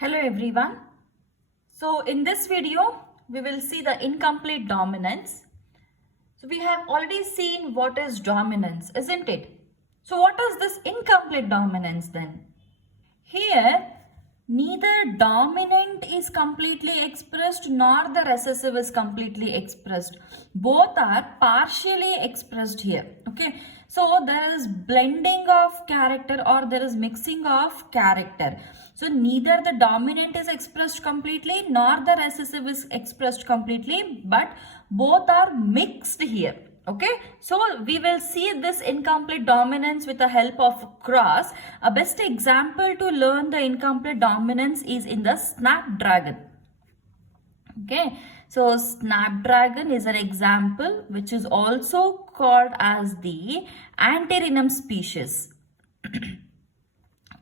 Hello everyone. So in this video, we will see the incomplete dominance. So we have already seen what is dominance, isn't it? So what is this incomplete dominance then? Here, neither dominant is completely expressed nor the recessive is completely expressed. Both are partially expressed here. Okay. So there is blending of character or there is mixing of character. So neither the dominant is expressed completely nor the recessive is expressed completely, but both are mixed here. Okay, so we will see this incomplete dominance with the help of cross. A best example to learn the incomplete dominance is in the Snapdragon. Okay, so Snapdragon is an example which is also called as the antirrhinum species.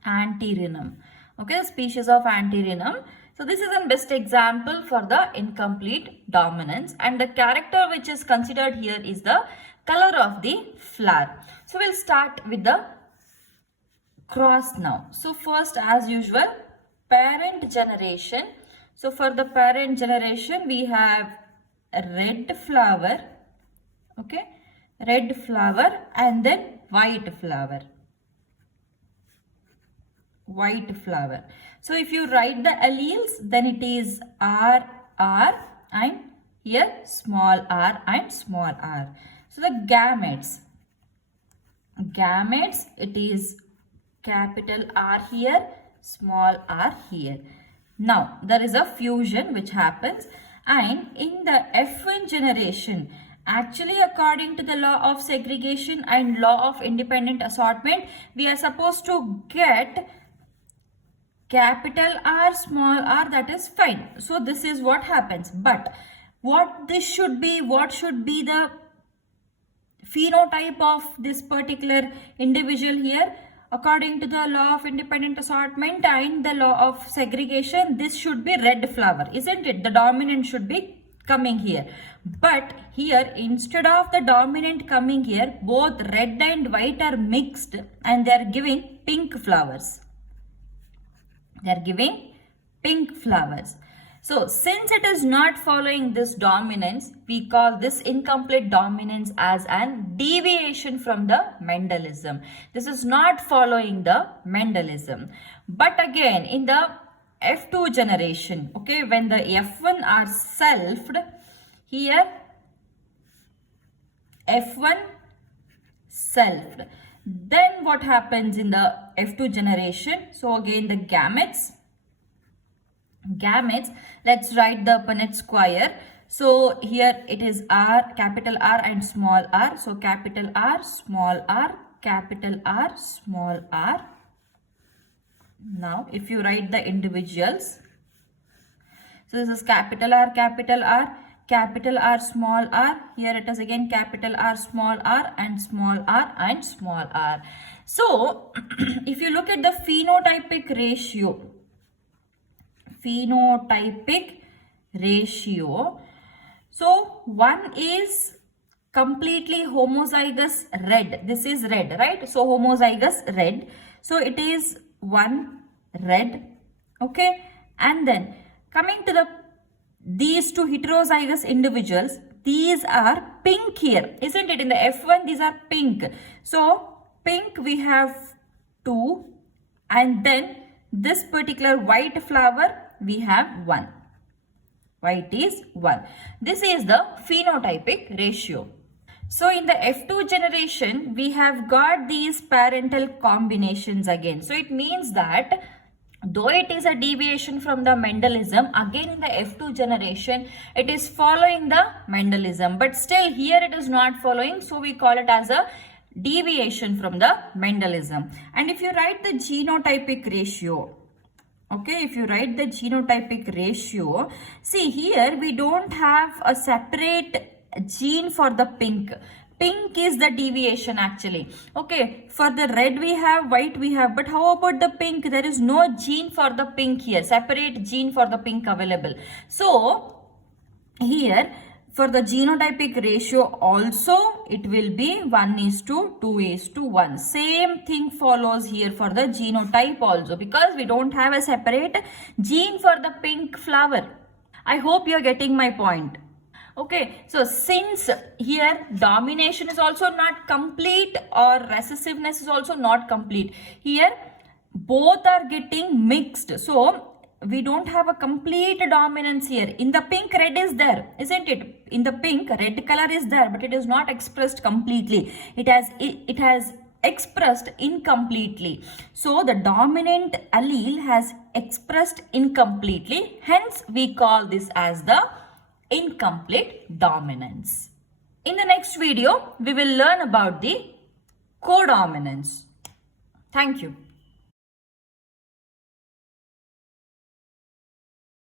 Antirrhinum. Okay, species of antirrhinum. So this is a best example for the incomplete dominance, and the character which is considered here is the color of the flower. So we'll start with the cross now. So first, as usual, parent generation. So for the parent generation we have a red flower, okay, red flower, and then white flower. White flower. So if you write the alleles, then it is R, and here small r and small r. So the gametes, it is capital R here, small r here. Now there is a fusion which happens, and in the F1 generation, actually according to the law of segregation and law of independent assortment, we are supposed to get capital R, small r, that is fine. So this is what happens. But what should be the phenotype of this particular individual here? According to the law of independent assortment and the law of segregation, this should be red flower, isn't it? The dominant should be coming here. But here, instead of the dominant coming here, both red and white are mixed and they are giving pink flowers. They are giving pink flowers. So since it is not following this dominance, we call this incomplete dominance as an deviation from the Mendelism. This is not following the Mendelism. But again, in the F2 generation, okay, when the F1 are selfed, here F1 selfed. Then what happens in the F2 generation? So again the gametes, let's write the Punnett square. So here it is R, capital R and small r. So capital R, small r, capital R, small r. Now if you write the individuals, so this is capital R, capital R, small r. Here it is again capital R, small r, and small r, and small r. So if you look at the phenotypic ratio, so one is completely homozygous red. This is red, right? So homozygous red. So it is one red, okay? And then coming to these two heterozygous individuals, these are pink here, isn't it? In the F1, these are pink. So pink we have 2, and then this particular white flower we have 1. White is 1. This is the phenotypic ratio. So in the F2 generation, we have got these parental combinations again. So it means that though it is a deviation from the Mendelism, again in the F2 generation, it is following the Mendelism. But still here it is not following. So we call it as a deviation from the Mendelism. And if you write the genotypic ratio, okay, if you write the genotypic ratio, see here we don't have a separate gene for the pink. Pink is the deviation actually. Okay, for the red we have, white we have, but how about the pink? There is no gene for the pink here, separate gene for the pink available. So here For the genotypic ratio also, it will be 1:2, 2:1. Same thing follows here for the genotype also, because we don't have a separate gene for the pink flower. I hope you're getting my point. Okay, so since here domination is also not complete or recessiveness is also not complete, here both are getting mixed. So we don't have a complete dominance here. In the pink, red is there, isn't it? In the pink, red color is there, but it is not expressed completely. It has expressed incompletely. So the dominant allele has expressed incompletely. Hence, we call this as the incomplete dominance. In the next video, we will learn about the codominance. Thank you.